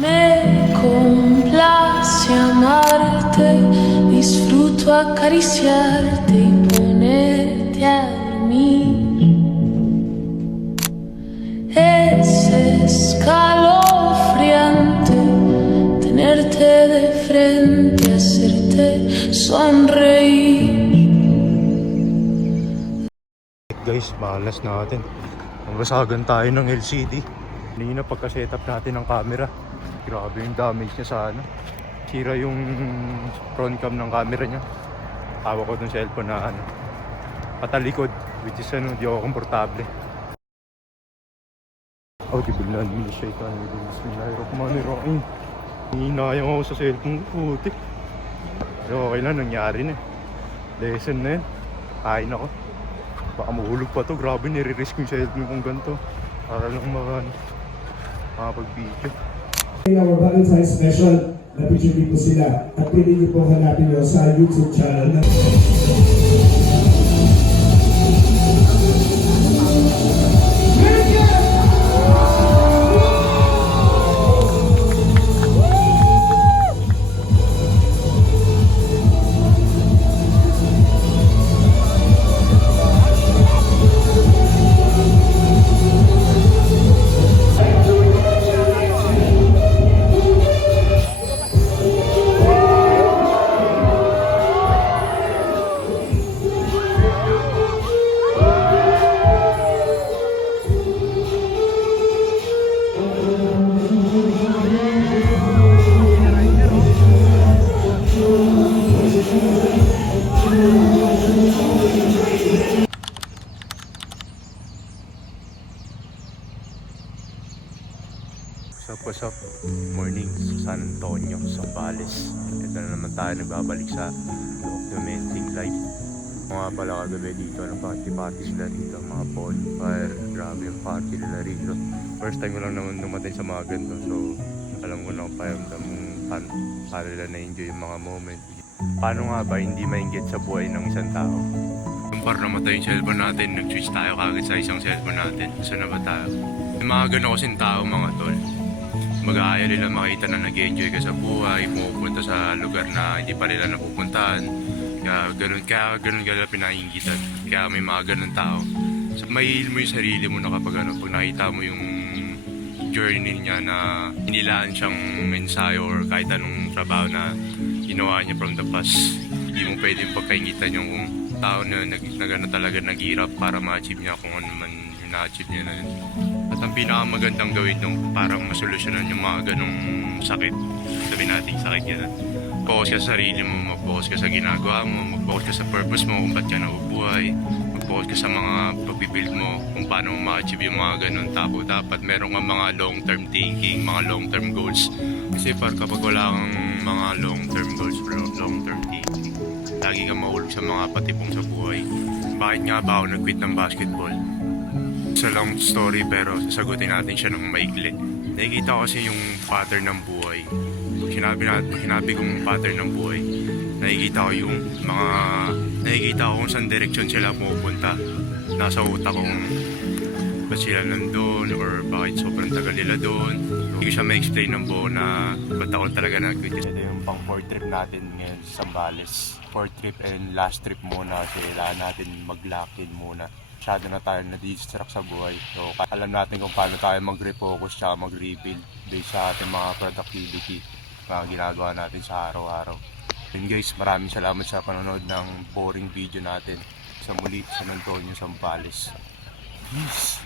Me complace amarte, disfruto acariciarte y ponerte a dormir. Es escalofriante tenerte de frente, hacerte sonreír. Guys, malas natin. Mabasagan tayo ng LCD. Kanina pagka-setup natin ng camera, grabe yung damage niya sa ano. Sira yung front cam ng camera niya. Hawak ko ng cellphone na ano, patalikod, which is ano, di ako komportable. Oh, tibilan mo siya ito. Bismillahirrahmanirrahim. Hinayang ako sa cellphone ko, putik. Pero okay lang, nangyari na. Lesson na yun. Kain ako. Baka mahulog pa to. Grabe, nire-risk yung cellphone kung ganito. Para lang makapag-video. Our Valentine's special na picture po sila at pwede niyo po hanapin nyo sa YouTube channel. What's up? Morning sa San Antonio, Zambales. Ito na naman tayo nagbabalik sa documenting life. Mga pala kagabi dito, party sila dito, mga bonfire. Grabe yung party nila rito. First time ko lang naman dumating sa mga ganito, so alam ko na kung paano nila na-enjoy yung mga moment. Paano nga ba hindi mainggit sa buhay ng isang tao? Para namatay yung cellphone natin, nag-switch tayo kagad sa isang cellphone natin. Saan na ba tayo? Yung mga ganun kasing tao, mga tol. Mag-aaya nila makita na nag-enjoy ka sa buhay, pumupunta sa lugar na hindi pa nila napupuntahan. Kaya ganun ka pinahinggitan. Kaya may mga ganun tao. So, mahihil mo yung sarili mo na kapag pag nakita mo yung journey niya na inilaan siyang ensayo or kahit anong trabaho na ginawa niya from the past. Hindi mo pwedeng pagkaingitan yung tao na gano'n talaga naghirap para ma-achieve niya kung ano man yung na-achieve niya na yun. At ang pinakamagandang gawin nung parang masolusyonan yung mga ganong sakit, sabi natin sakit yan, focus ka sa sarili mo, mag-focus ka sa ginagawa mo, mag-focus ka sa purpose mo kung ba't ka nabubuhay, mag-focus ka sa mga pag-build mo, kung paano mo ma-achieve yung mga ganon. Tapos dapat meron kang mga long-term thinking, mga long-term goals. Kasi kapag wala kang mga long-term goals or long-term thinking, lagi kang mahulog sa mga patipong sa buhay. Bakit nga ba ako nag-quit ng basketball? Sa long story pero sasagutin natin siya ng maikli. Nakikita ko kasi yung pattern ng buhay. Pag sinabi kong pattern ng buhay, nakikita ko kung saan direksyon sila pupunta. Nasa utak kong ba't sila nandun or bakit sobrang tagal nila doon. Hindi ko siya ma-explain ng buo na ba't ako talaga nag-quit. Ito yung pang 4th trip natin ngayon sa Zambales. 4th trip and last trip muna kasi kailangan natin mag-lock-in muna. Masyado na tayo na-distract sa buhay. So, alam natin kung paano tayo mag-refocus at mag-rebuild based sa ating mga productivity na ginagawa natin sa araw-araw. Yun guys, maraming salamat sa panonood ng boring video natin. Sa muli, San Antonio, Zambales. Peace!